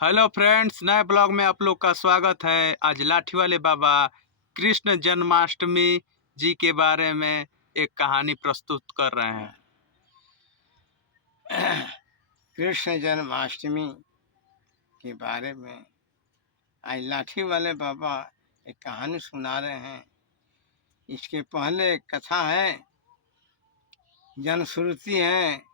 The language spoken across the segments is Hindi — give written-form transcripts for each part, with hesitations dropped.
हेलो फ्रेंड्स, नए ब्लॉग में आप लोग का स्वागत है। आज लाठी वाले बाबा कृष्ण जन्माष्टमी जी के बारे में एक कहानी प्रस्तुत कर रहे हैं। कृष्ण जन्माष्टमी के बारे में आज लाठी वाले बाबा एक कहानी सुना रहे हैं। इसके पहले एक कथा है, जनश्रुति है।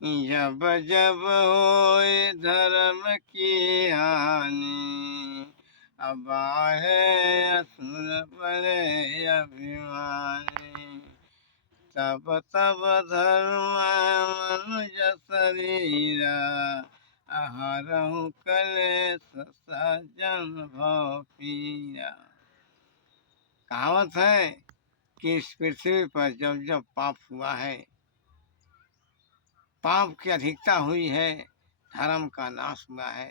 जब जब होए धर्म की हानि, अब आहे असुर बड़े अभिमानी। तब तब धर्म मनुज शरीरा, आहारहु कलेश सज्जन भव पीरा। कहावत है कि इस पृथ्वी पर जब जब पाप हुआ है, पाप की अधिकता हुई है, धर्म का नाश हुआ है,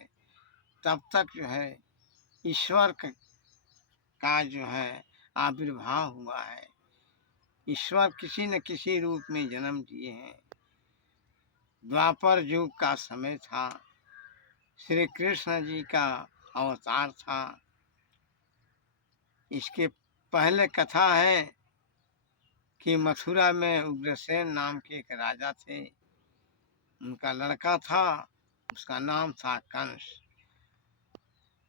तब तक जो है ईश्वर का जो है आविर्भाव हुआ है। ईश्वर किसी न किसी रूप में जन्म दिए हैं। द्वापर युग का समय था, श्री कृष्ण जी का अवतार था। इसके पहले कथा है कि मथुरा में उग्रसेन नाम के एक राजा थे। उनका लड़का था, उसका नाम था कंस।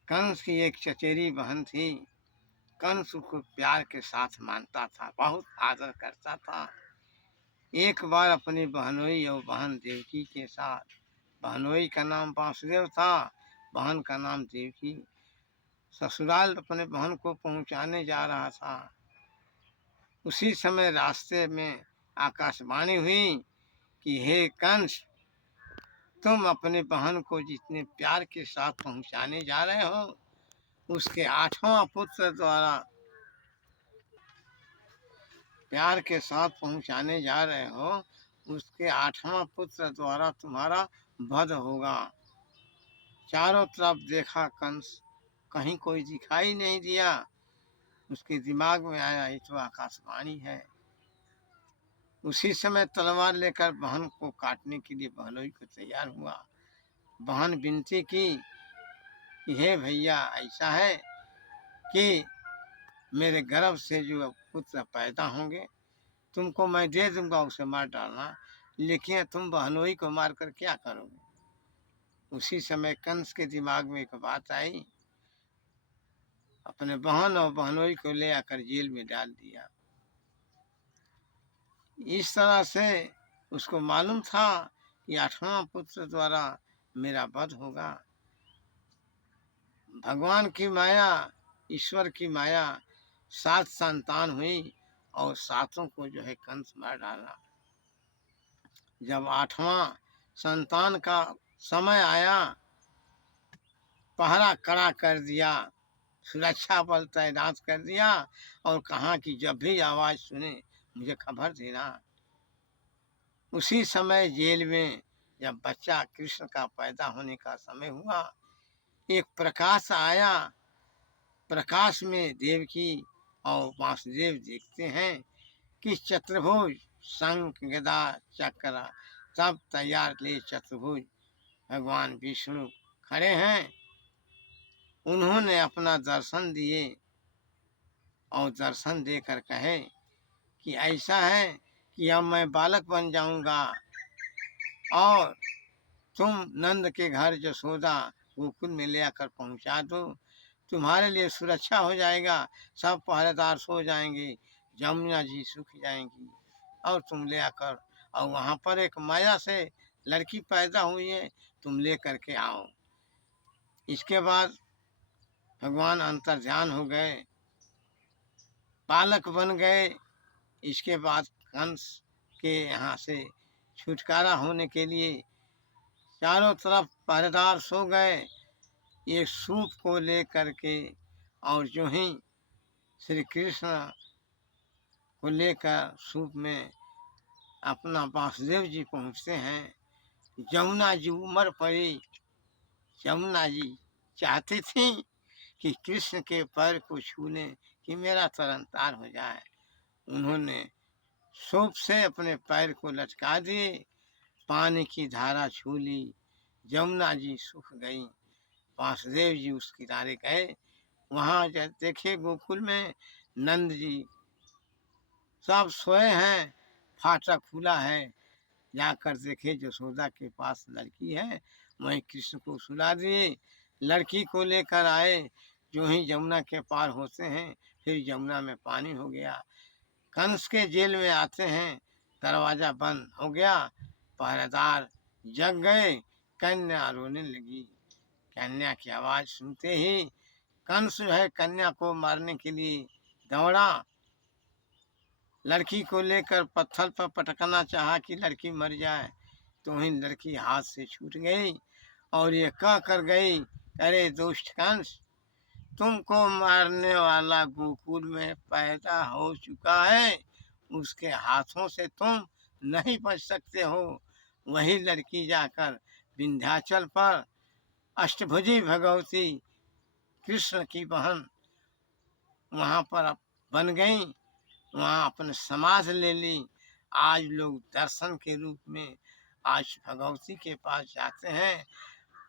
कंस की एक चचेरी बहन थी। कंस उसको प्यार के साथ मानता था, बहुत आदर करता था। एक बार अपनी बहनोई और बहन देवकी के साथ, बहनोई का नाम वासुदेव था, बहन का नाम देवकी, ससुराल अपने बहन को पहुंचाने जा रहा था। उसी समय रास्ते में आकाशवाणी हुई कि हे कंस, तुम अपने बहन को जितने प्यार के साथ पहुंचाने जा रहे हो, उसके 8वां पुत्र द्वारा प्यार के साथ पहुंचाने जा रहे हो, उसके 8वां पुत्र द्वारा तुम्हारा वध होगा। चारों तरफ देखा कंस, कहीं कोई दिखाई नहीं दिया। उसके दिमाग में आया ये तो आकाशवाणी है। उसी समय तलवार लेकर बहन को काटने के लिए बहनोई को तैयार हुआ। बहन विनती की कि हे भैया, ऐसा है कि मेरे गर्भ से जो पुत्र पैदा होंगे, तुमको मैं दे दूंगा, उसे मार डालना, लेकिन तुम बहनोई को मारकर क्या करोगे। उसी समय कंस के दिमाग में एक बात आई, अपने बहन और बहनोई को ले आकर जेल में डाल दिया। इस तरह से उसको मालूम था कि 8वां पुत्र द्वारा मेरा वध होगा। भगवान की माया, ईश्वर की माया, 7 संतान हुई और 7 को जो है कंस मार डाला। जब 8वां संतान का समय आया, पहरा कड़ा कर दिया, सुरक्षा बल तैनात कर दिया और कहा कि जब भी आवाज सुने मुझे खबर देना। उसी समय जेल में जब बच्चा कृष्ण का पैदा होने का समय हुआ, एक प्रकाश आया। प्रकाश में देवकी और वासुदेव देखते हैं कि चतुर्भुज, शंख गदा चक्र सब तैयार ले चतुर्भुज भगवान विष्णु खड़े हैं। उन्होंने अपना दर्शन दिए और दर्शन देकर कहे कि ऐसा है कि अब मैं बालक बन जाऊंगा और तुम नंद के घर यशोदा गोकुल में ले आकर पहुंचा दो, तुम्हारे लिए सुरक्षा हो जाएगा, सब पहरेदार सो जाएंगे, जमुना जी सूख जाएंगी और तुम ले आकर, और वहाँ पर एक माया से लड़की पैदा हुई है, तुम ले करके आओ। इसके बाद भगवान अंतर्ध्यान हो गए, बालक बन गए। इसके बाद कंस के यहाँ से छुटकारा होने के लिए चारों तरफ पहरेदार सो गए। ये सूप को ले करके और जो ही श्री कृष्ण को लेकर सूप में अपना वासुदेव जी पहुँचते हैं। जमुना जी उमड़ पड़ी। जमुना जी चाहती थी कि कृष्ण के पैर को छूने कि मेरा तरनतार हो जाए। उन्होंने सूप से अपने पैर को लटका दिए, पानी की धारा छू ली, जमुना जी सूख गई। वासुदेव जी उस किनारे गए। वहाँ देखे गोकुल में नंद जी सब सोए हैं, फाटक खुला है। जाकर देखे यशोदा के पास लड़की है, वहीं कृष्ण को सुला दिए। लड़की को लेकर आए, जो ही यमुना के पार होते हैं फिर यमुना में पानी हो गया। कंस के जेल में आते हैं, दरवाजा बंद हो गया, पहरेदार जग गए। कन्या रोने लगी। कन्या की आवाज सुनते ही कंस जो है कन्या को मारने के लिए दौड़ा। लड़की को लेकर पत्थर पर पटकना चाहा कि लड़की मर जाए, तो ही लड़की हाथ से छूट गई और ये कह कर गई, अरे दुष्ट कंस, तुमको मारने वाला गोकुल में पैदा हो चुका है, उसके हाथों से तुम नहीं बच सकते हो। वही लड़की जाकर विंध्याचल पर अष्टभुजी भगवती कृष्ण की बहन वहाँ पर बन गई, वहाँ अपने समाध ले ली। आज लोग दर्शन के रूप में आज भगवती के पास जाते हैं,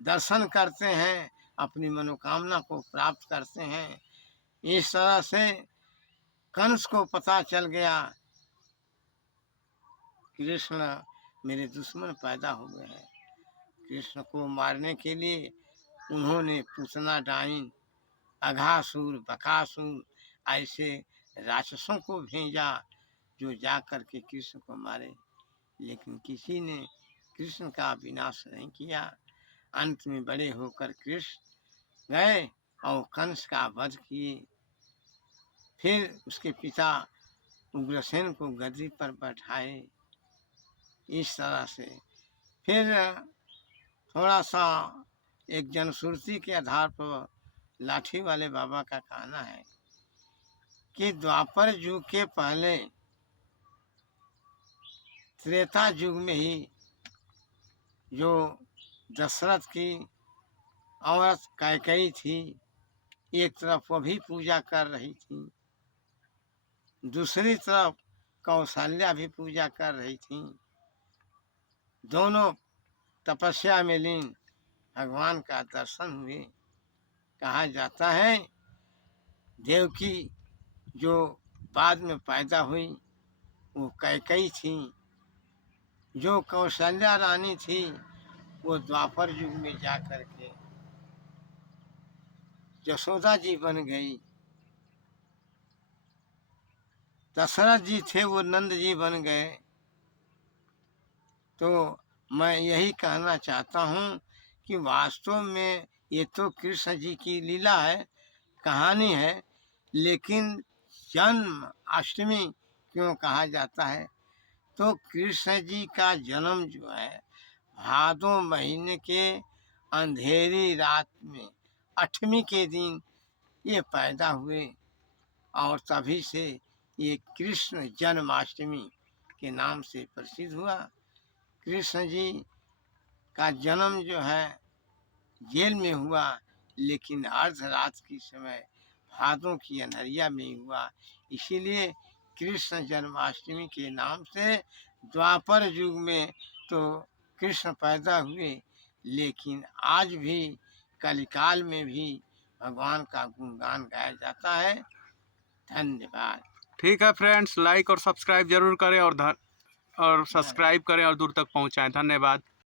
दर्शन करते हैं, अपनी मनोकामना को प्राप्त करते हैं। इस तरह से कंस को पता चल गया कृष्ण मेरे दुश्मन पैदा हो गए हैं। कृष्ण को मारने के लिए उन्होंने पूतना डाइन, अघासुर, बकासुर ऐसे राक्षसों को भेजा जो जा कर के कृष्ण को मारे, लेकिन किसी ने कृष्ण का विनाश नहीं किया। अंत में बड़े होकर कृष्ण गए और कंस का वध किए। फिर उसके पिता उग्रसेन को गद्दी पर बैठाए। इस तरह से फिर थोड़ा सा एक जनश्रुति के आधार पर लाठी वाले बाबा का कहना है कि द्वापर युग के पहले त्रेता युग में ही जो दशरथ की औरत कैकेयी थी, एक तरफ वो भी पूजा कर रही थी, दूसरी तरफ कौशल्या भी पूजा कर रही थी। दोनों तपस्या में लीन भगवान का दर्शन हुए। कहा जाता है देवकी जो बाद में पैदा हुई वो कैकेयी थी, जो कौशल्या रानी थी वो द्वापर युग में जा कर के यशोदा जी बन गई। दशरथ जी थे वो नंद जी बन गए। तो मैं यही कहना चाहता हूँ कि वास्तव में ये तो कृष्ण जी की लीला है, कहानी है, लेकिन जन्म अष्टमी क्यों कहा जाता है? तो कृष्ण जी का जन्म जो है भादों महीने के अंधेरी रात में 8वीं के दिन ये पैदा हुए और तभी से ये कृष्ण जन्माष्टमी के नाम से प्रसिद्ध हुआ। कृष्ण जी का जन्म जो है जेल में हुआ, लेकिन अर्धरात की समय भादों की अंधरिया में ही हुआ। इसीलिए कृष्ण जन्माष्टमी के नाम से द्वापर युग में तो कृष्ण पैदा हुए, लेकिन आज भी कलिकाल में भी भगवान का गुणगान गाया जाता है। धन्यवाद। ठीक है फ्रेंड्स, लाइक और सब्सक्राइब जरूर करें और सब्सक्राइब करें और दूर तक पहुंचाएं। धन्यवाद।